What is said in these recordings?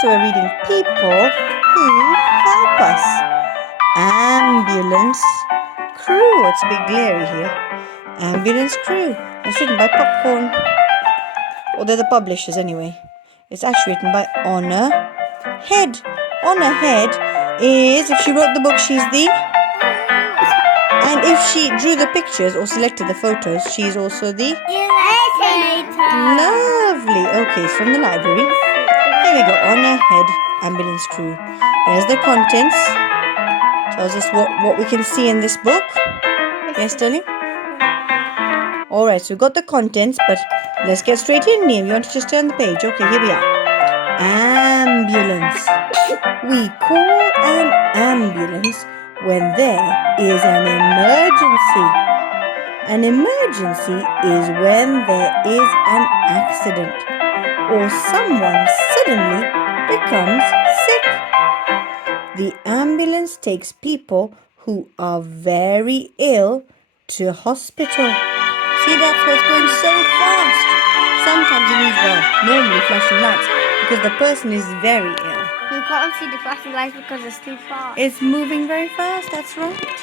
so we're reading people who help us. Ambulance crew. It's a bit glary here. Ambulance crew. It's written by Popcorn. Or they're the publishers anyway. It's actually written by Honor Head. Honor Head is, if she wrote the book, she's the... And if she drew the pictures or selected the photos, she's also the... Illustrator. Lovely. Okay, it's from the library. Here we go. Honor Head Ambulance Crew. There's the contents. Tells us what we can see in this book. Yes, darling? Alright, so we've got the contents, but let's get straight in, Neil. You want to just turn the page? Okay, here we are. Ambulance. We call an ambulance when there is an emergency. An emergency is when there is an accident or someone suddenly becomes sick. The ambulance takes people who are very ill to hospital. See, that's why it's going so fast. Sometimes it needs, normally flashing lights because the person is very ill. You can't see the flashing lights because it's too fast. It's moving very fast, that's right.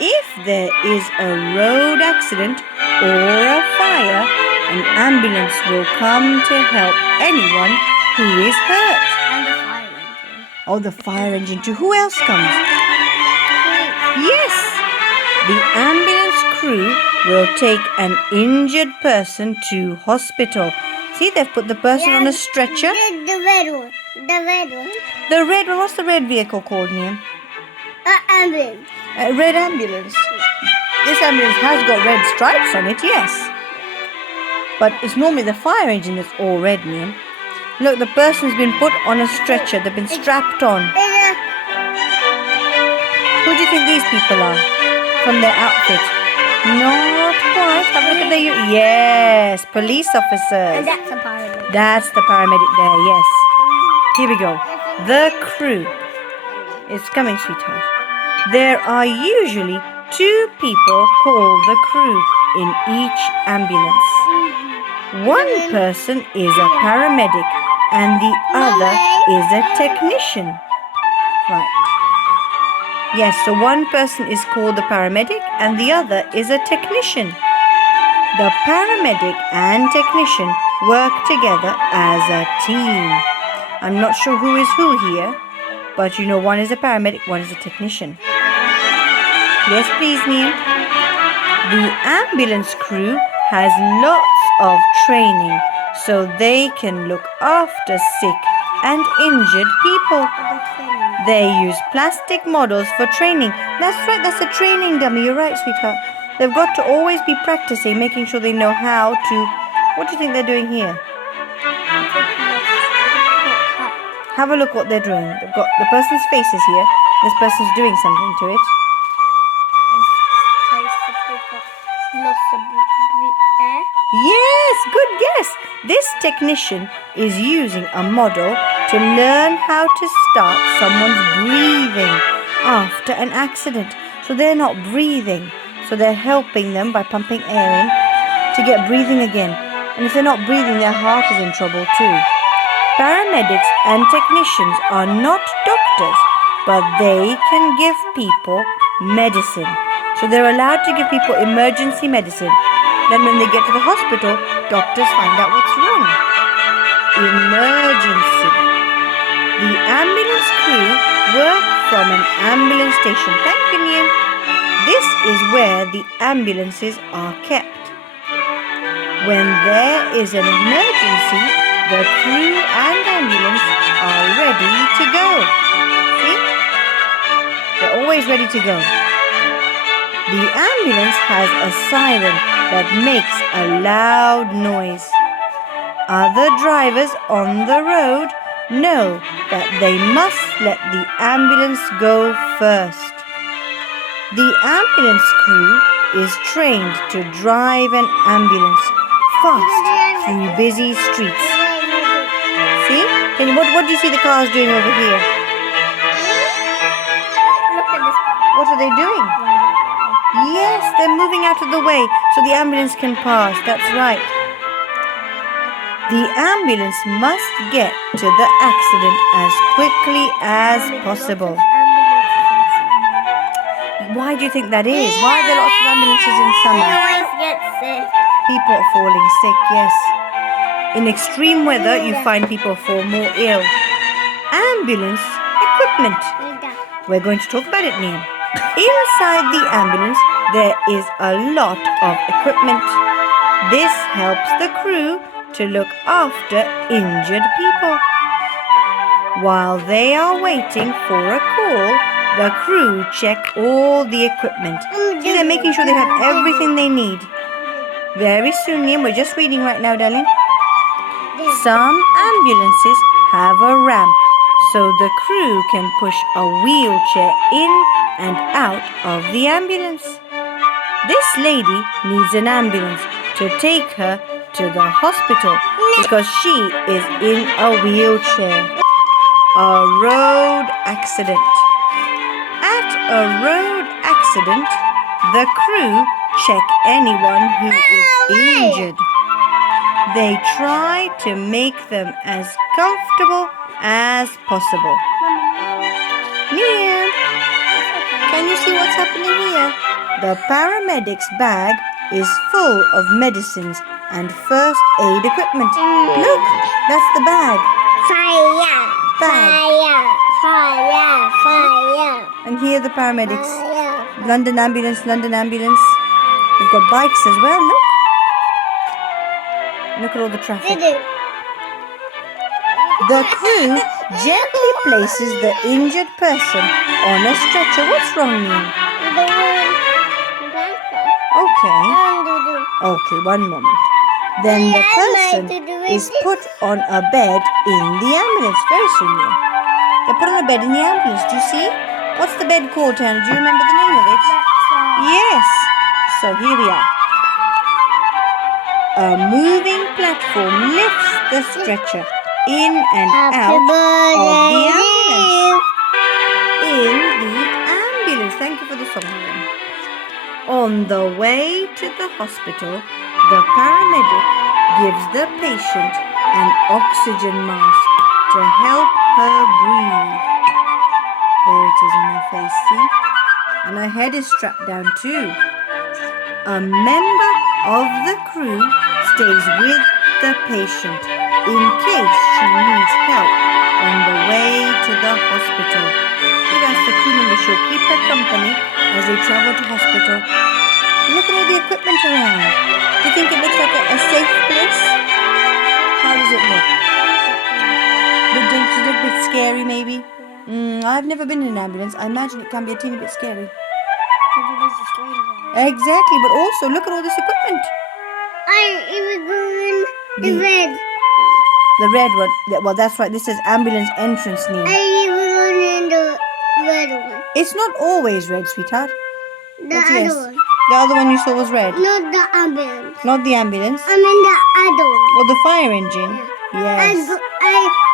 If there is a road accident or a fire, an ambulance will come to help anyone who is hurt. And the fire engine. Oh, the fire engine too. Who else comes? Yes! The ambulance crew will take an injured person to hospital. See, they've put the person on a stretcher. The red one. The red one. The red one, what's the red vehicle called, Neil? Ambulance. A red ambulance. This ambulance has got red stripes on it, yes. But it's normally the fire engine that's all red, Neil. Look, the person's been put on a stretcher. They've been strapped on. Who do you think these people are? From their outfit? Not quite. Have a look at their... Yes, police officers. And that's a paramedic. That's the paramedic there, yes. Here we go. The crew. It's coming, sweetheart. There are usually 2 people called the crew in each ambulance. One person is a paramedic and the other is a technician. Right. Yes, so one person is called the paramedic and the other is a technician. The paramedic and technician work together as a team. I'm not sure who is who here, but you know one is a paramedic, one is a technician. Yes, please, Neil. The ambulance crew has lots of training so they can look after sick and injured people. They use plastic models for training. That's right, that's a training dummy. You're right, sweetheart. They've got to always be practicing, making sure they know how to... What do you think they're doing here? Have a look what they're doing. They've got the person's face is here. This person's doing something to it. Yes, good guess. This technician is using a model to learn how to start someone's breathing after an accident. So they're not breathing. So they're helping them by pumping air in to get breathing again. And if they're not breathing, their heart is in trouble too. Paramedics and technicians are not doctors, but they can give people medicine. So they're allowed to give people emergency medicine. Then when they get to the hospital, doctors find out what's wrong. Emergency. The ambulance crew work from an ambulance station. Thank you, Neil. This is where the ambulances are kept. When there is an emergency, the crew and ambulance are ready to go. See? They're always ready to go. The ambulance has a siren that makes a loud noise. Other drivers on the road know that they must let the ambulance go first. The ambulance crew is trained to drive an ambulance fast through busy streets. See? What do you see the cars doing over here? Look at this. What are they doing? Yes, they're moving out of the way so the ambulance can pass. That's right. The ambulance must get to the accident as quickly as possible. Why do you think that is? Why are there lots of ambulances in They summer? always get sick. People are falling sick, yes. In extreme weather, you find people fall more ill. Ambulance equipment. We're going to talk about it, Niam. Inside the ambulance, there is a lot of equipment. This helps the crew to look after injured people. While they are waiting for a call, the crew check all the equipment. See, they're making sure they have everything they need. Very soon, Niam, we're just reading right now, darling. Some ambulances have a ramp so the crew can push a wheelchair in and out of the ambulance. This lady needs an ambulance to take her to the hospital because she is in a wheelchair. A road accident. At a road accident, the crew check anyone who is injured. They try to make them as comfortable as possible. Niam, can you see what's happening here? The paramedic's bag is full of medicines and first aid equipment. Look, that's the bag. Fire! Bag. Fire! Fire! Fire! And here are the paramedics. Fire! London ambulance, London ambulance. We've got bikes as well, look. Look at all the traffic. The crew gently places the injured person on a stretcher. What's wrong, Niam? Okay. Okay, one moment. Then the person is put on a bed in the ambulance. Very soon, Niam. They're put on a bed in the ambulance. Do you see? What's the bed called, Tana? Do you remember the name of it? Yes. So here we are. A moving platform lifts the stretcher in and out of the ambulance. In the ambulance. Thank you for the song, Niam. On the way to the hospital, the paramedic gives the patient an oxygen mask to help her breathe. There it is on her face, see? And her head is strapped down too. A member of the crew stays with the patient in case she needs help on the way to the hospital. That's the crew member. She'll keep her company as they travel to hospital. Look at all the equipment around. Do you think it looks like a safe place? How does it look? Does it look a bit scary maybe? I've never been in an ambulance. I imagine it can be a teeny bit scary. Exactly, but also look at all this equipment. The red. The red one. Well, that's right. This is ambulance entrance, Niam. In the red one. It's not always red, sweetheart. The But other yes, one. the other one you saw was red. Not the ambulance. Not the ambulance. I mean the other one. Or the fire engine. Yes.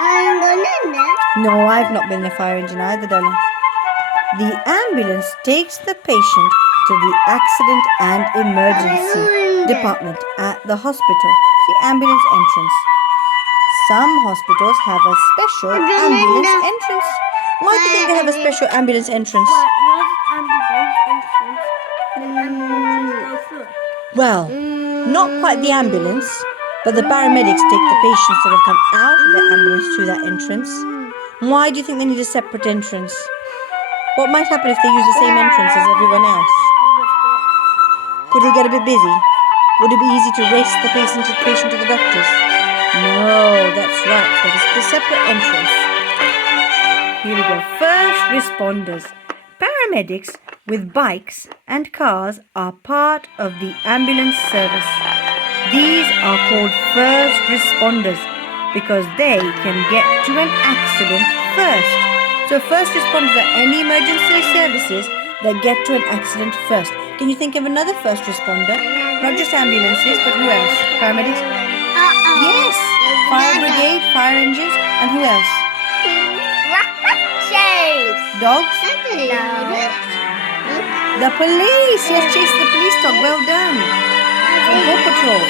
I'm going in there. No, I've not been in a fire engine either, darling. The ambulance takes the patient to the accident and emergency department at the hospital. The ambulance entrance. Some hospitals have a special ambulance entrance. Why do you think they have a special ambulance entrance? Well, not quite the ambulance, but the paramedics take the patients that have come out of the ambulance to that entrance. Why do you think they need a separate entrance? What might happen if they use the same entrance as everyone else? Could it get a bit busy? Would it be easy to race the patient to the doctors? No, that's right. There's a separate entrance. Here we go. First responders. Paramedics with bikes and cars are part of the ambulance service. These are called first responders because they can get to an accident first. So first responders are any emergency services that get to an accident first. Can you think of another first responder? Not just ambulances, but who else? Paramedics? Yes! Fire brigade, fire engines, and who else? Dogs? The police! Yes, Chase the police dog. Well done. From Paw Patrol.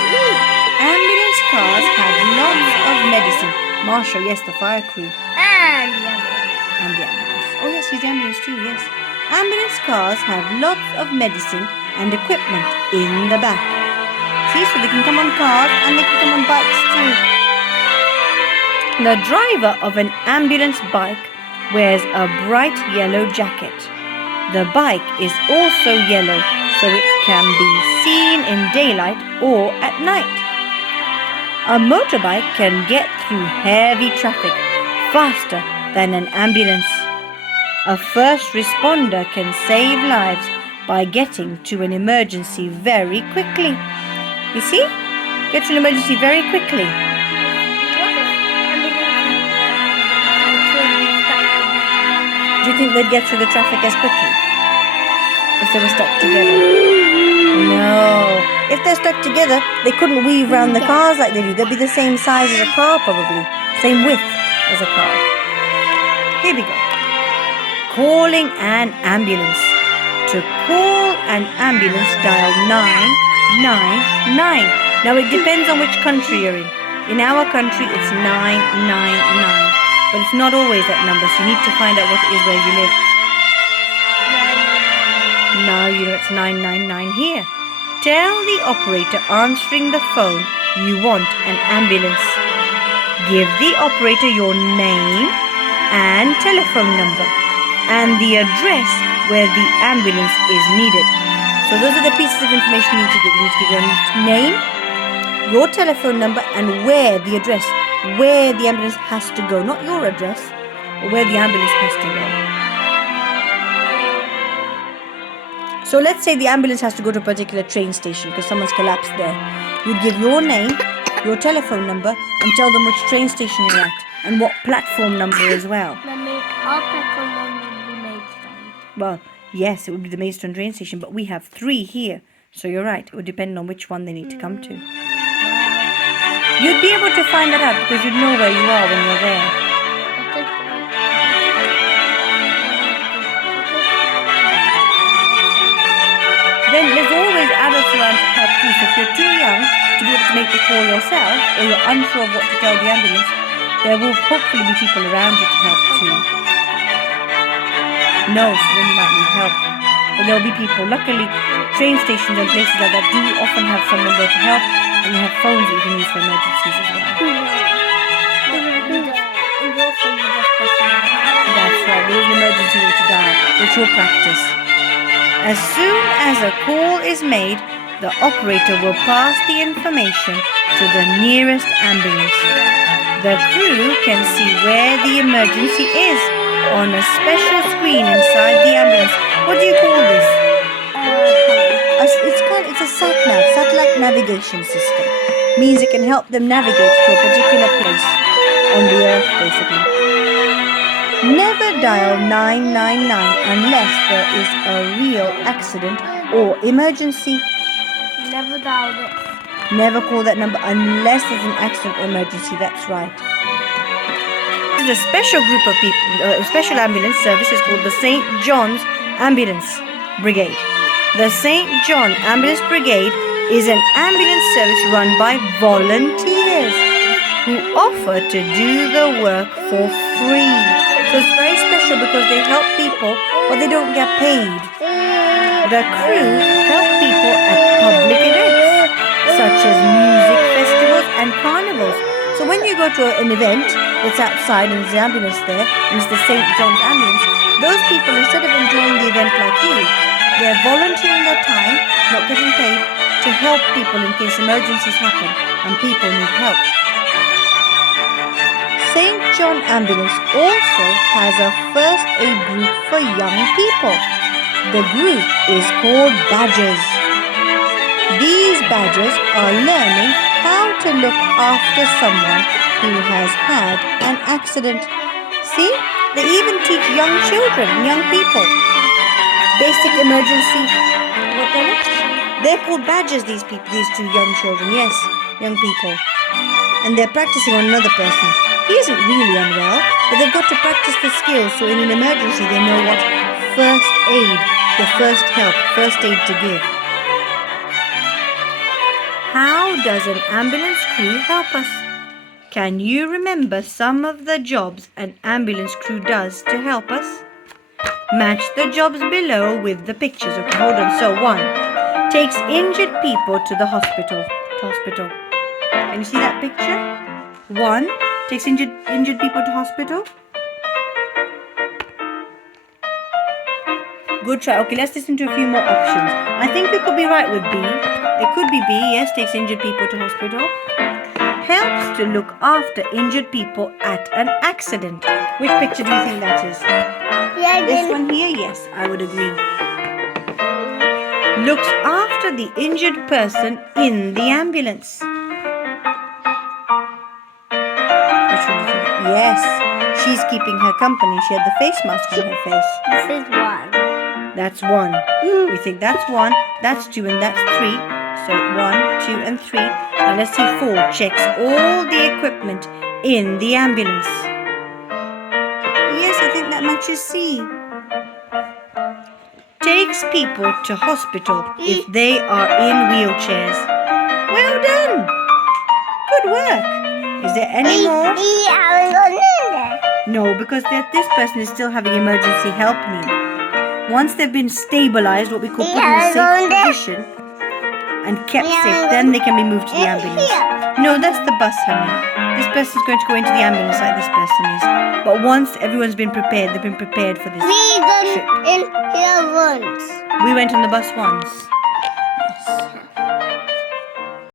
Ambulance cars have lots of medicine. Marshall, yes, the fire crew. And the ambulance. And the ambulance. Oh, yes, he's the ambulance too, yes. Ambulance cars have lots of medicine and equipment in the back. See, so they can come on cars and they can come on bikes too. The driver of an ambulance bike wears a bright yellow jacket. The bike is also yellow, so it can be seen in daylight or at night. A motorbike can get through heavy traffic faster than an ambulance. A first responder can save lives by getting to an emergency very quickly. You see? Get to an emergency very quickly. Do you think they'd get through the traffic as quickly if they were stuck together? No. If they're stuck together, they couldn't weave around the cars like they do. They'd be the same size as a car probably. Same width as a car. Here we go. Calling an ambulance. To call an ambulance, dial 999. Now it depends on which country you're in. In our country, it's 999. But it's not always that number, so you need to find out what it is where you live. Now you know it's 999 here. Tell the operator answering the phone you want an ambulance. Give the operator your name and telephone number and the address where the ambulance is needed. So those are the pieces of information you need to give. You need to give your name, your telephone number, and where the address, where the ambulance has to go. Not your address, but where the ambulance has to go. So let's say the ambulance has to go to a particular train station because someone's collapsed there. You'd give your name, your telephone number, and tell them which train station you're at and what platform number as well. Our platform would be Maidstone. Well, yes, it would be the Maidstone train station, but we have 3 here. So you're right, it would depend on which one they need to come to. You'd be able to find that out because you'd know where you are when you're there. Then there's always adults around to help too. So if you're too young to be able to make the call yourself, or you're unsure of what to tell the ambulance, there will hopefully be people around you to help too. No, so then you might need help. But there will be people. Luckily, train stations and places like that do often have someone there to help, and they have phones that you can use for emergencies as well. That's right, there is an emergency way to dial, which you'll practice. As soon as a call is made, the operator will pass the information to the nearest ambulance. The crew can see where the emergency is on a special screen inside the ambulance. What do you call this? It's a sat-nav, satellite navigation system. Means it can help them navigate to a particular place on the earth, basically. Never dial 999 unless there is a real accident or emergency. Never dial this. Never call that number unless there's an accident or emergency. That's right. There's a special group of people, a special ambulance service is called the St. John's Ambulance Brigade. The St. John Ambulance Brigade is an ambulance service run by volunteers who offer to do the work for free. So it's very special because they help people, but they don't get paid. The crew help people at public events, such as music festivals and carnivals. So when you go to an event that's outside and there's an ambulance there, and it's the St. John's Ambulance, those people, instead of enjoying the event like you, they're volunteering their time, not getting paid, to help people in case emergencies happen and people need help. St. John Ambulance also has a first aid group for young people. The group is called Badgers. These Badgers are learning how to look after someone who has had an accident. See, they even teach young children, young people, basic emergency. They're called Badgers, these people, these 2 young children, yes, young people. And they're practicing on another person. He isn't really unwell, but they've got to practice the skills so in an emergency they know what first aid, the first help, first aid to give. How How does an ambulance crew help us? Can you remember some of the jobs an ambulance crew does to help us? Match the jobs below with the pictures. Okay, hold on. So 1 takes injured people to the hospital. Can you see that picture? 1 takes injured people to hospital. Good try. Okay, let's listen to a few more options. I think we could be right with B. It could be B. Yes, takes injured people to hospital. Helps to look after injured people at an accident. Which picture do you think that is? Yeah, This one here? Yes, I would agree. Looks after the injured person in the ambulance. Which one do you think? Yes, she's keeping her company. She had the face mask on her face. This is 1. That's 1. We think that's 1, that's 2, and that's 3. So 1, 2, and 3. Now let's see 4. Checks all the equipment in the ambulance. Yes, I think that matches C. Takes people to hospital if they are in wheelchairs. Well done. Good work. Is there any more? No, because this person is still having emergency help need. Once they've been stabilized, what we call put in a safe position and kept safe, then they can be moved to the ambulance. No, that's the bus, honey. This person's going to go into the ambulance like this person is. But once everyone's been prepared, they've been prepared for this trip. in here once. We went on the bus once.